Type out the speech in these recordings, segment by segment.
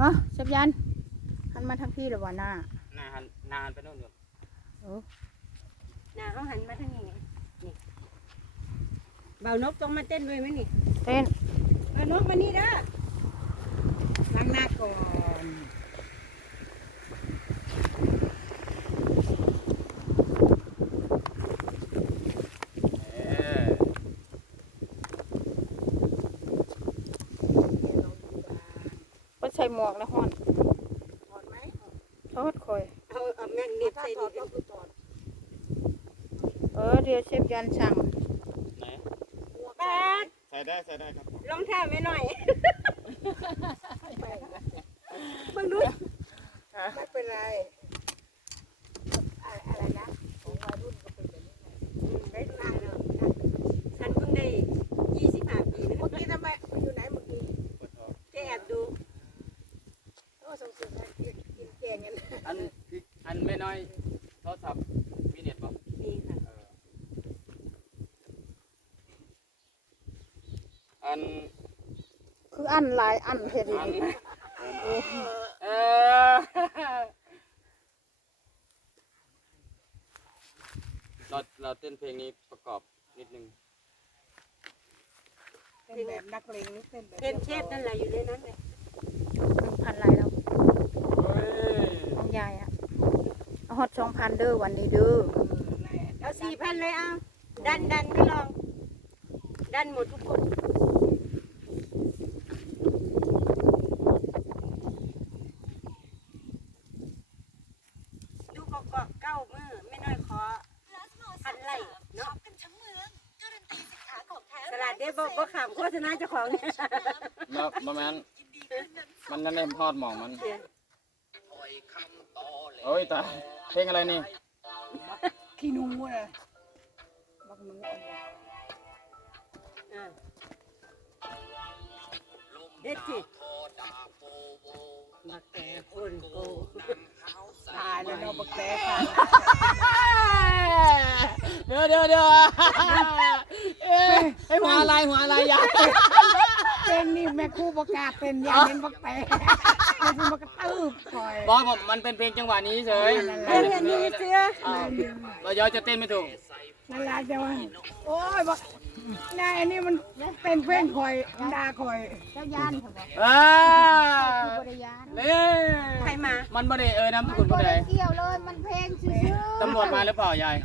ฮะเชฟยันหันมาทางพี่หรือว่าหน้าหน้าหันหน้าหันไปโน่นอยู่โอ้หน้าเขาหันมาทางนี้ไงนี่เบานกต้องมาเต้นด้วยไหมนี่เต้นเบานกมานี่เด้อล้างหน้าก่อน เออ ก็ใส่ หมวกแล้วฮ้อนถอดไหมทอดคอยเอาเอาแม่งเหน็บถ้าใส่ถดีอดกัก็นคือถอดเออเดี๋ยวเชฟยันสั่งไหนแป๊ดใส่ได้ใส่ได้ครับรองเท้าไม่หน่อยเบิ่งดูไม่เป็นไรอะอะไรนะของวัยรุ่นก็เป็นแบบนี้ไง ได้ดูแล้วฉันเพิ่งได้ยี่สิบห้าปีนะ เมื่อกี้ทำไมอยู่ไหนเมื่อกี้ ปวดท้อง แกแอบดู โอ้สงสัยกินกินแกงกัน อันอันไม่น้อยโทรศัพท์มีเน็ตป่ะ นี่ค่ะ เออ อันคืออันหลายอันเห็นอันโอ้เออเราเราเต้นเพลงนี้ประกอบนิดนึงเป็นแบบนักเลงเต้นแบบเต้นเชฟนั่นแหละอยู่ในนั้นเลยหนึ่งพันลายแล้วเฮ้ยของยายอะเอาฮอตสองพันเด้อวันนี้เด้อเอาสี่พันเลยเอาดันดันก็ลอง ดันหมดทุกคน ดูเกาะเกาะเก้ามือไม่น้อยขอพันไล่เนาะตลาด เด้บ่บ่ขามโฆษณาเจ้าของเนี่ยแล้วประมาณมันนั่นเองพอดหมองมันโอ้ยตายเพลงอะไรนี่ขี้หนูเลยบักหนูอันนี้อะเด็ดสิมาแก่คนโกตายแล้วเนาะบักแกค่ะเดี๋ยวเดี๋ยวเดี๋ยวเอ้ย ไอหัวอะไรหัวอะไรยายเป็นนี่แม่ครูประกาศเป็นยาเน้นบักแตมันเป็นบักตื้บคอยบอสผมมันเป็นเพลงจังหวะนี้เฉยเต้นอันนี้เสืออ้าวเราย้อยจะเต้นไม่ถูกนั่นแหละจะว่าโอ้ยบักนายอันนี้มันเป็นเพลงคอยด่าคอยเจ้ายานเขาบอกอ่าคือบริยานเน่ใครมา มันบ่ได้เอ่ยนามสมันกุลบ่บ่ได้ได้เกี่ยวเลยมันเพลงซื่อตำรวจมาหรือเปล่ายาย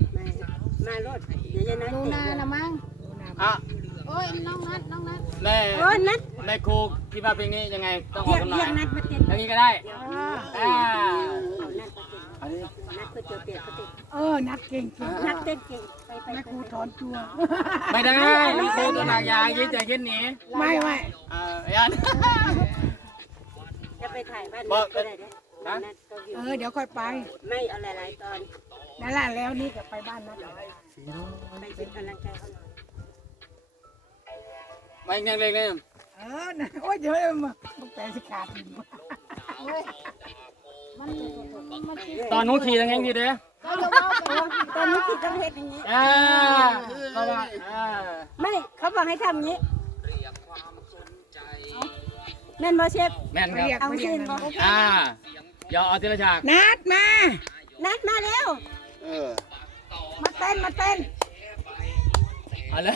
มารถเดี๋ยวจะน้อยๆดูตีนากันละมั้ง อะโอ้ยน้องนัดน้องนัดแม่โอ้ยนัดแม่ครูคิดว่าเพลงนี้ยังไงต้องอเรีอยกกกำลัเรียกงนัดมาเต้นอย่างนี้ก็ได้อ่าเอานัดมาเต้นอันนี้นัดเพื่อเจอเปลี่ยนเขาเต้นเออนัดเก่งเก่งนัดเต้นเก่งไปไปแม่ครูถอนตัว ไม่ได้มีครูตัวหนักยางยืดแต่ยืดหนีไม่ไม่อ่ายันจะไปถ่ายบ้านบนัอดกก็ได้เด้บ้านนัดก็วิวเออเดี๋ยวค่อยไปไม่เอาหลายๆตอนนั่นแหละแล้วนี่ก็ไปบ้านนัดไปเป็นกำลังใจเขาหน่อย ไม่ยังเล็กเลยเออนะโอ้ยเดี๋ยวมาบักแตสิขาดมันมันสิตอนนู้นขี่ยังไงดีเด้อเราจะเว้าไปว่าตอนนี้คิดต้องเฮ็ดอย่างนี้ อ่าเพราะว่าอ่าไม่เขาบอกให้ทำอย่างนี้แม่นบอเชฟแม่นครับ เอาสิบออ่าเดี๋ยวเอาทีละฉากนัดมา นัดมาแล้ว เออ มาเต้นมาเต้นเอาเลย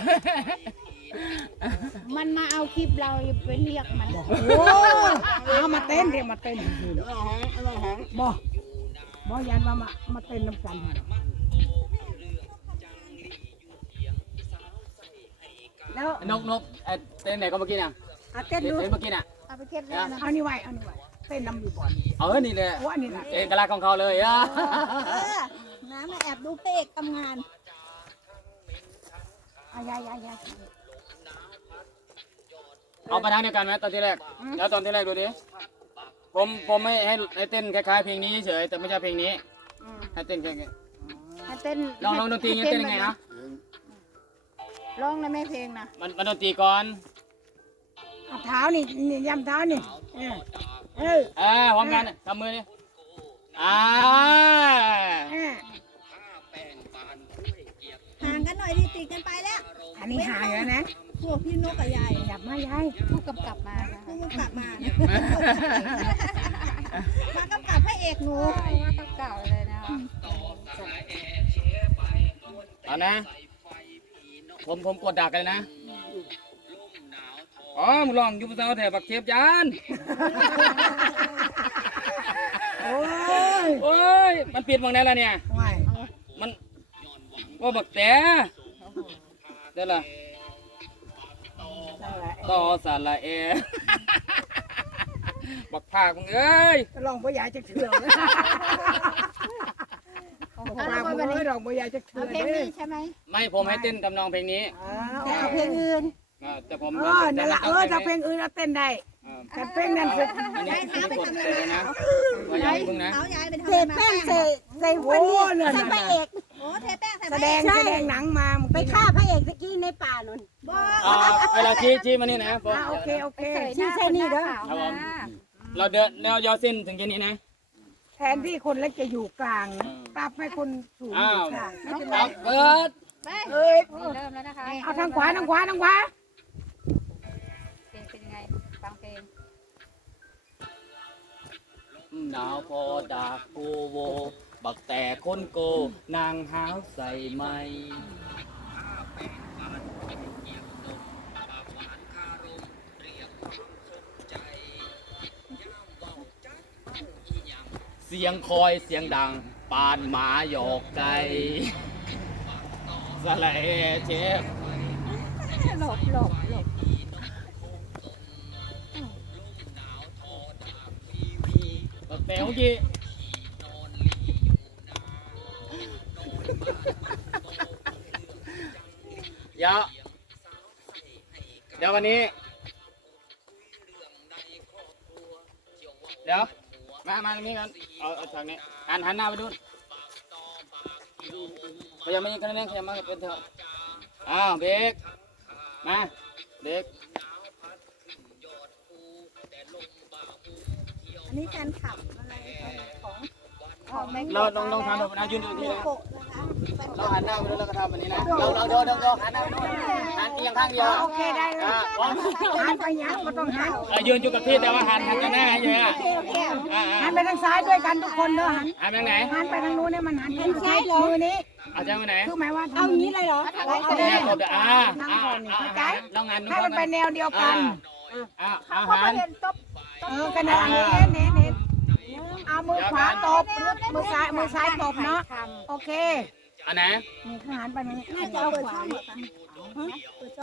มันมาเอาคลิปเราอย่าไปเรียกมันโอ้เอามาเต้นเดี๋ยวมาเต้นบ่บ่ยันมามามาเต้นน้ำกันแล้วนกนกเอ่อเต้นไหนก็เมื่อกี้น่ะเอาเต้นเต้นดูเมื่อกี้น่ะ เอาไปเก็บแล้วนะเอานี่ไว้เอานี่ไว้เต้นน้ำอยู่บ่อนเออ นี่แหละโอ้อันนี้นะเอกลักษณ์ของเขาเลยอะเออน้ำมาแอบดูพระเอกทำงานอายายายา เอาไปทางเดียวกันไหมตอนที่แรก แล้วตอนที่แรกดูดิ ผมผมไม่ให้ให้เต้นคล้ายๆเพลงนี้เฉยแต่ไม่ใช่เพลงนี้ อืมให้เต้นแค่ให้เต้นลองลองดนตรีงั้นเต้นยังไงนะ ร้องนะแม่เพลงนะมันมันดนตรีก่อน เอาเท้านี่นี่ยำเท้านี่เออเออเออพร้อมกันทำมือนี่อ่าเออห่างกันหน่อยดิติดกันไปแล้วอันนี้หายแล้วนะ พวกพี่นกกับยายอยากมายายผู้กำกับมานะผู้กำกับมานะมากำกับพระเอกหนูว่ากำกับเลยนะเอานะ ผมผมกดดักเลยนะ อ๋อ มึงลองอยุบเสาแถบบักเทียบจาน โอ้ยโอ้ย มันปิดบังไหนล่ะเนี่ย ไม่มันว่าบักแต่ได้ละ ต่อสาระเอ บักภาคมึงเอ้ยลองบ่อยากจะเถื่อนนะปากบ่เอ้ยลองบ่อยากจะเถื่อนเพลงเด้นี้ใช่ไหมไม่ผมให้เต้นทำนองเพลงนี้แต่เอาเพลงอื่นอ่าแต่ผมเออนั่นละเออถ้าเพลงอื่นเราเต้นได้อ่าแต่เพลงนั้นเป็นอันนี้อันนี้กดเสร็จแล้วนะว่าอย่าเพิ่งนะเอายายไปทำเทอะไรมาแป้งแป้ใส่งใส่โอ้วันนี้นั่นใส่น่ะพระเอกโอ้เทแป้งใส่แสดงแสดงหนังมาเมื่อไปกี้ฆ่าพระเอกตะกี้ในป่านุ่นบอกอ่าเวลาชี้ชี้มานี่นะผมอ่าโอเคโอเคชื่อใช่นี่เด้อครับผมเราเดินเรายอสิ้นถึงแค่นี้นะ แทนที่คนเล็กจะอยู่กลางปรับให้คนสูงออ้ายู่วกลางเอาเปิดไปเอ้ยเริ่มแล้วนะคะเอาทางขวาทางขวาทางขวาเพลงเป็นยังไงฟังเพลงหนาวพอดากโกโว บักแต่คนโกนางหาวใส่ไหมเสียงคอยเสียงดัง ปานหมาหยอกไก่สะละเอเชฟหลบหลบหลบบักแต่เมื่อกี้ ดี๋ยว เดี๋ยววันนี้ เดี๋ยว มา มาตรงนี้กันเอาเอาฉากนี้หันหันหน้าไปดูพยายามไม่ยิงกันแน่ๆพยายามมาเป็นเถอะอ้าวเบรกมาเบรกอันนี้การขับอะไรของของแม็กเราลองลองทำดูนะยืนดูที่นะโกะนะคะ เราหันหน้าไปดูแล้วก็ทำแบบนี้นะ เราเราเดินเดินเดินหันหน้าไปดูหันเอียงข้างเดียวโอเคได้เลยอ่าพร้อมหันไปยังก็ต้องหันเออยืนอยู่กับที่แต่ว่าหันหันกันหน้าให้เยอะอะโอเคอ่าหันไปทางซ้ายด้วยกันทุกคนเด้อหันหันไปทางไหนหันไปทางนู้นเนี่ยมันหันทางซ้ายมือนี้เอาจะไปไหนคือหมายว่าเอาทำงี้เลยเหรอเอาแนวกบเดี๋ยวอ่าอ่าอ่าลองหันดูให้มันไปแนวเดียวกันอ่าเอาหันเออกันนะเน้นเน้นเน้นเอามือขวาตบมือซ้ายมือซ้ายตบเนาะโอเค อันไหนนี่คือหันไปทางนี้น่าจะเอาเปิดขวาช่องเหรอคะ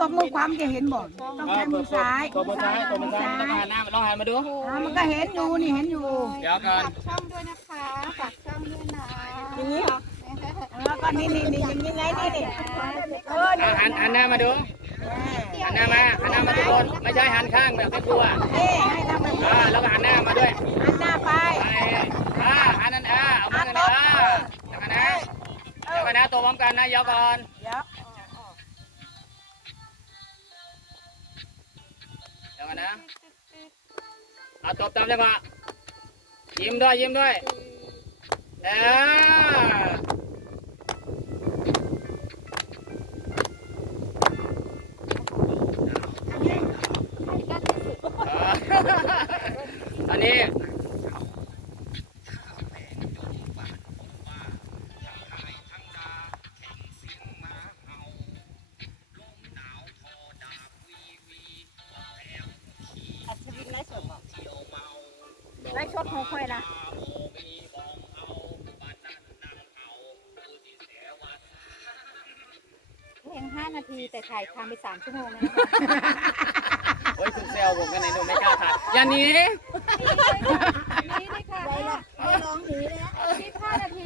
ตบมือขวามันจะเห็นบ่ต้องใช้มือซ้ายตัวมือซ้ายตัวมือซ้ายลองหันหน้าลองหันมาดูอ่ามันก็เห็นอยู่นี่เห็นอยู่เดี๋ยวก่อนฝากช่องด้วยนะคะฝากช่องด้วยนะอย่างนี้เหรอเออก็นี่นี่นี่อย่างนี้ไงนี่นี่เออเอาหันหันหน้ามาดูหันหน้ามาหันหน้ามาทุกคนไม่ใช่หันข้างแบบไม่กลัวนี่ให้ทำแบบนี้อ่าแล้วก็หันหน้ามาด้วยหันหน้าไปไปอ่าหันนั่นอ่าเอามือกันนะเดี๋ยวกันนะเดี๋ยว กันนะตัวพร้อมกันนะยาวก่อนเดี๋ยวเดี๋ยวกันนะเอาตบตามจังหวะยิ้มด้วยยิ้มด้วยเออเอออันนี้ นาทีแต่ถ่ายทำไปสามชั่วโมงแลนะคะ โอ้ยคุณเซลผมกันไหนหนูไม่กล้าทัดอย่านี้นี่เลยค่ะนี่เลยร้องหนีเลยที่ห้านาที